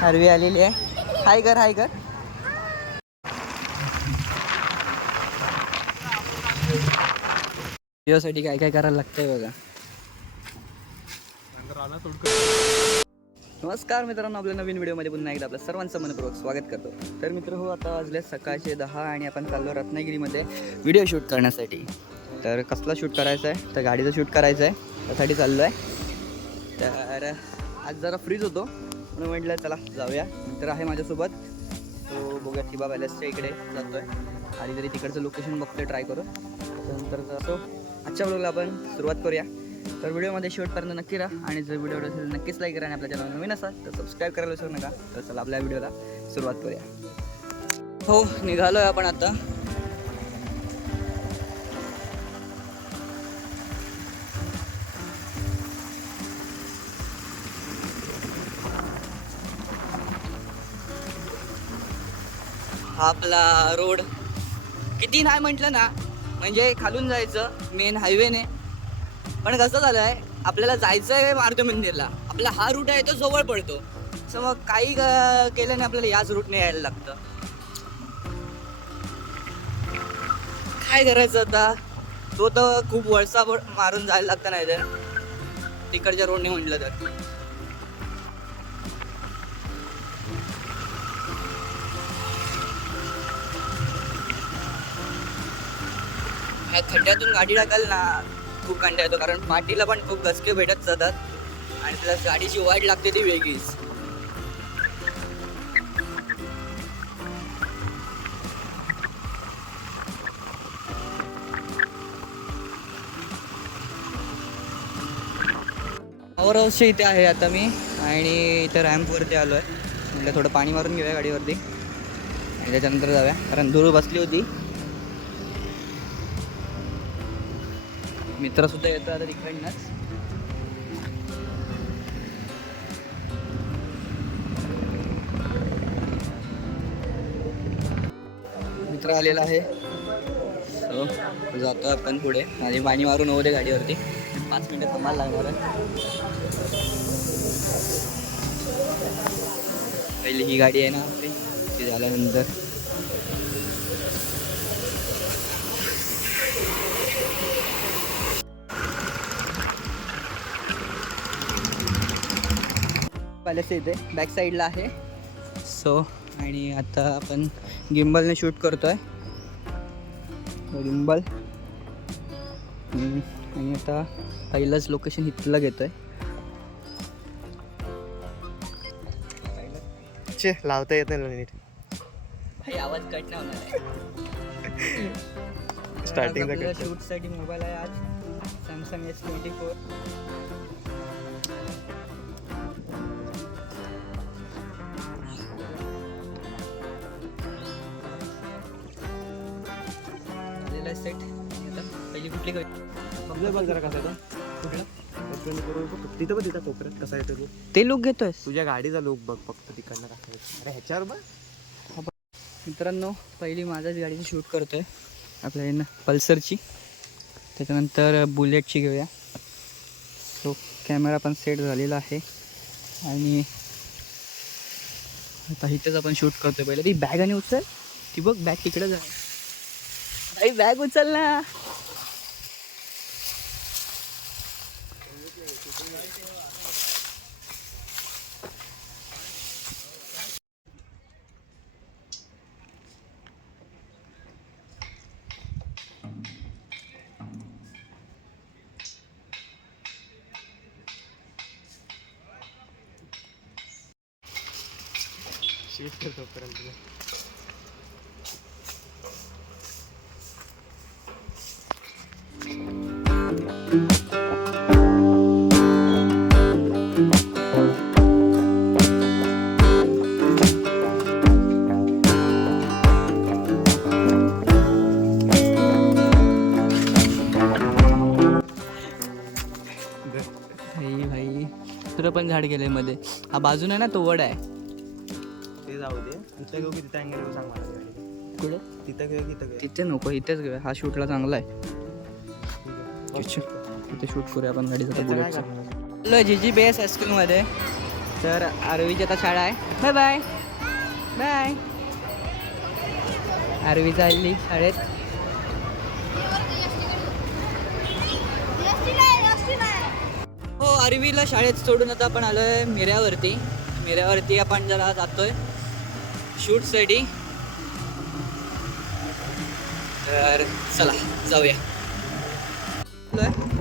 हरवी आलेली आहे. हाय कर हाय कर. यासाठी काय काय करायला लागतंय बघा. नमस्कार मित्रांनो, आपल्या नवीन व्हिडिओमध्ये पुन्हा एकदा आपलं सर्वांचं मनपूर्वक स्वागत करतो. तर मित्र हो, आता वाजले सकाळचे 10 आणि आपण चाललो रत्नागिरीमध्ये व्हिडिओ शूट करण्यासाठी. तर कसला शूट करायचा आहे, तर गाडीचं शूट करायचं आहे, त्यासाठी चाललो आहे. तर आज जरा फ्रीज होतो म्हणून म्हटलं चला जाऊया. मित्र आहे माझ्यासोबत, तो बघूया थिबा पॅलेसच्या इकडे जातो आहे आणि तरी तिकडचं लोकेशन बघतोय, ट्राय करू. त्यानंतर जातो. आजच्या व्हिडिओला आपण सुरुवात करूया. तर व्हिडिओमध्ये शेवटपर्यंत नक्की राहा आणि जर व्हिडिओ असेल नक्कीच लाईक करा आणि आपल्या चॅनल नवीन असाल तर सबस्क्राईब करायला विसरू नका. तर चला आपल्या व्हिडिओला सुरुवात करूया. हो, निघालो आहे आपण आता. हा आपला रोड किती नाही म्हटलं ना, म्हणजे खालून जायचं मेन हायवेने, पण कसं झालं आहे, आपल्याला जायचं आहे मारुती मंदिरला, आपला हा रूट आहे तो जवळ पडतो. असं मग काही केल्याने आपल्याला याच रूटने यायला लागतं. काय करायचं आता, तो तर खूप वळसा मारून जायला लागतं, नाही तर तिकडच्या रोडने म्हटलं तर. ह्या खड्ड्यातून गाडी टाकाल ना, खूप कंटाळा येतो, कारण पाठीला पण खूप घसके भेटत जातात आणि त्याला गाडीची वाट लागते ती वेगळीच. पॉवर हाऊसच्या इथे आहे आता मी आणि इथं रॅम्पवरती आलो आहे. म्हटलं थोडं पाणी मारून घेऊया गाडीवरती आणि त्याच्यानंतर जाऊया, कारण धूळ बसली होती. मित्रसुद्धा येतो आता तिकडनंच. मित्र आलेला आहे, सो जातो आपण पुढे. आणि पाणी मारून होऊ दे गाडीवरती, 5 मिनिटं थांबायला लागणार आहे. पहिली ही गाडी आहे ना आपली, ती झाल्यानंतर पॅलेस इथे बॅक साईडला आहे. सो आणि आता आपण गिम्बलने शूट करतोय, गिम्बल. आणि आता पहिलंच लोकेशन इथलं घेतोय. लावता येत नाही नीट, आवाज कट नाही होणार आहे. स्टार्टिंगला शूटसाठी मोबाईल आहे आज सॅमसंग S24. सेट. आता पहिली कुठली बघ जरा कसा येतो, कुठला तिथं बघ, तिथं कोपऱ्यात कसा येतो ते लुक घेतोय. तुझ्या गाडीचा लुक बघ फक्त तिकडनं कसा येतो. अरे ह्याच्यावर बघ. मित्रांनो, पहिली माझ्याच गाडीची शूट करतोय, आपल्या पल्सरची. त्याच्यानंतर बुलेटची घेऊया. सो कॅमेरा पण सेट झालेला आहे आणि आता इथेच आपण शूट करतोय. पहिलं ती बॅग आणि उचल, ती बघ बॅग तिकडेच आहे. भाई बॅग उचल ना. शीट करतो पर्यंत. भाई दुसरं पण झाड गेलंय मध्ये. हा बाजून आहे ना, तो वड आहे. ते जाऊ दे, तिथं घेऊ की तिथं अँगल घेऊ सांग मला. कुठे? तिथं घेऊ तिथं घेऊ. तिथे नको, इथेच घेऊया. हा शूटला चांगला आहे. इथे शूट करूया आपण गाडीचा बुलेटचा. जी जी बेस हायस्कूलमध्ये तर आरवीची आता शाळा आहे. Bye bye bye. आरवी चालली शाळेत. हो, आरवीला शाळेत सोडून आता आपण आलोय मिऱ्यावरती आपण जरा जातोय शूटसाठी. तर चला जाऊया.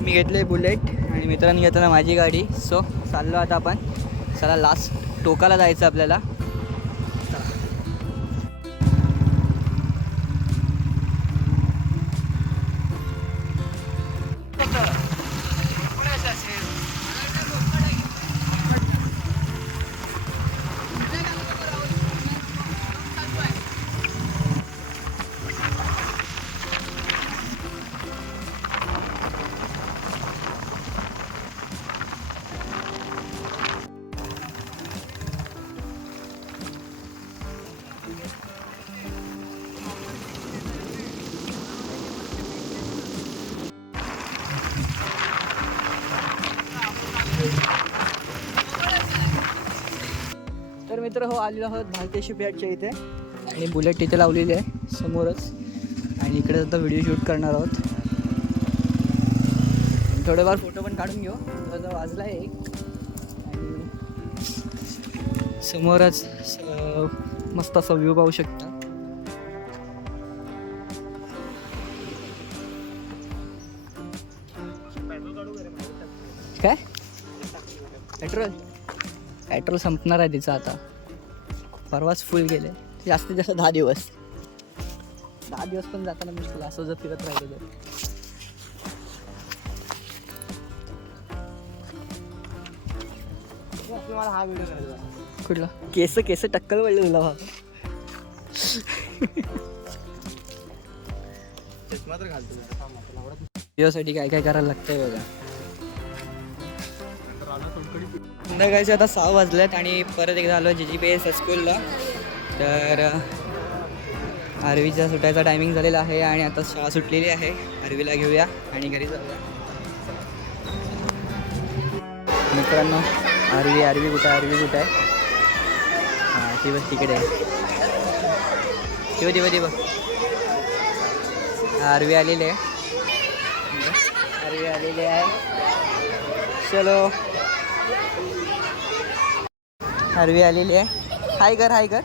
मी घेतलंय बुलेट आणि मित्रांनी घेतलं माझी गाडी. सो चाललो आता आपण. चला लास्ट टोकाला जायचं आपल्याला. तर मित्र हो, आलेलो आहोत भारतीय शिपयार्डच्या इथे आणि बुलेट इथे लावलेली आहे समोरच. आणि इकडे आता व्हिडिओ शूट करणार आहोत. थोडेफार फोटो पण काढून घेऊ. थोडासा वाजला आहे एक. आणि समोरच मस्त असा व्ह्यू पाहू शकता. काय पेट्रोल संपणार आहे तिचं आता. परवाच फुल गेले. जास्तीत जास्त 10 दिवस पण जाताना मुश्किल असं जर फिरत राहिलं तर. मला हा व्हिडिओ करायचा. कुठला केस टक्कल पडले तुला बाबा. चष्मा तर घालतो जरा. थांब, मला आवडत नाही. व्हिडिओसाठी काय काय करायला लागतंय बघा. संध्याकाळचे आता 6 वाजलेत आणि परत एकदा आलो GGPS स्कूलला. तर आरवीचा सुटायचा टायमिंग झालेला आहे आणि आता शाळा सुटलेली आहे. आरवीला घेऊया आणि घरी जाऊया. मित्रांनो, आरवी कुठं आहे? हां, ती बस तिकडे आहे. ती बघ. आरवी आलेली आहे. चलो, आरवी आलेली आहे. हाय कर.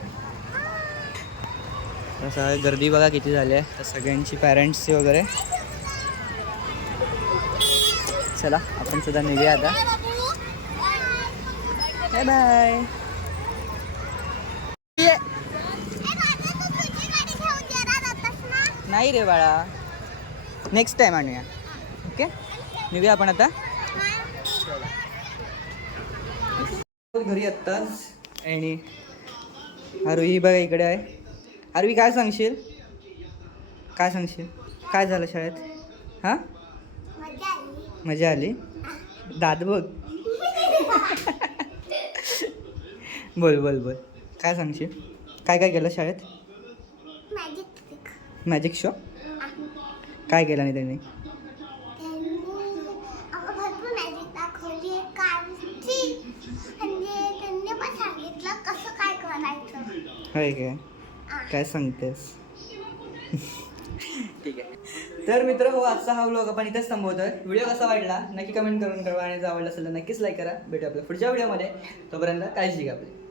तसं गर्दी बघा किती झाली आहे. तर सगळ्यांची पॅरेंट्सची वगैरे. चला आपण सुद्धा निघूया आता. Bye bye. नाही रे बाळा, नेक्स्ट टाइम आणूया. ओके, निघूया आपण आता. घरी आत्ताच. आणि आरवी बघा इकडे आहे. आरवी काय सांगशील? काय झालं शाळेत? हां, मजा आली. दाद बघ. बोल काय सांगशील? काय केलं शाळेत? Magic show. काय केलं नाही त्यांनी? होय काय सांगतेस? ठीक आहे. तर मित्र हो, आजचा हा व्लॉग आपण इथेच थांबवतोय. व्हिडिओ कसा वाटला नक्की कमेंट करून कळवा आणि जर आवडला असेल तर नक्कीच लाईक करा. भेटू आपल्या पुढच्या व्हिडिओमध्ये. तोपर्यंत काळजी घ्या आपली.